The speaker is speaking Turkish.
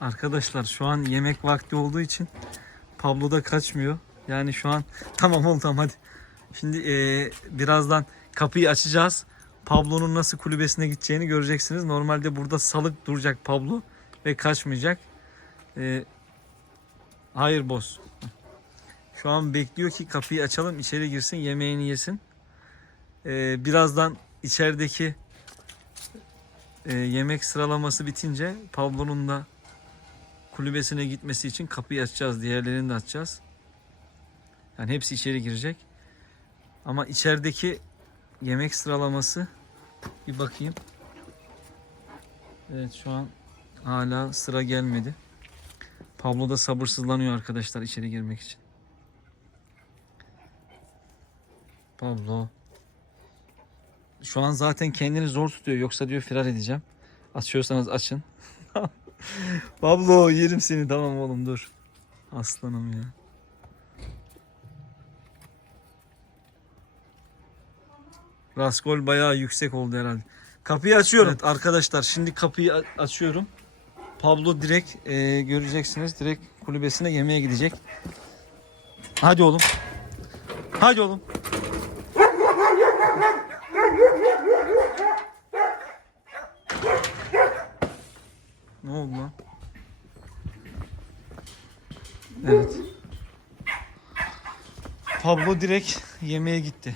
Arkadaşlar şu an yemek vakti olduğu için Pablo da kaçmıyor. Yani şu an tamam oğlum tamam hadi. Şimdi eee, birazdan kapıyı açacağız. Pablo'nun nasıl kulübesine gideceğini göreceksiniz. Normalde burada salık duracak Pablo ve kaçmayacak. Eee, hayır boss. Şu an bekliyor ki kapıyı açalım içeri girsin yemeğini yesin. Eee, birazdan içerideki eee, yemek sıralaması bitince Pablo'nun da kulübesine gitmesi için kapıyı açacağız. Diğerlerini de açacağız. Yani hepsi içeri girecek. Ama içerideki yemek sıralaması bir bakayım. Evet şu an hala sıra gelmedi. Pablo da sabırsızlanıyor arkadaşlar içeri girmek için. Pablo. Şu an zaten kendini zor tutuyor. Yoksa diyor firar edeceğim. Açıyorsanız açın. Pablo yerim seni tamam oğlum dur. Aslanım ya. Raskol bayağı yüksek oldu herhalde. Kapıyı açıyorum. Evet arkadaşlar şimdi kapıyı açıyorum. Pablo direkt e, göreceksiniz. Direkt kulübesine yemeğe gidecek. Hadi oğlum. Hadi oğlum. Ne oldu lan? Evet. Pablo direkt yemeğe gitti.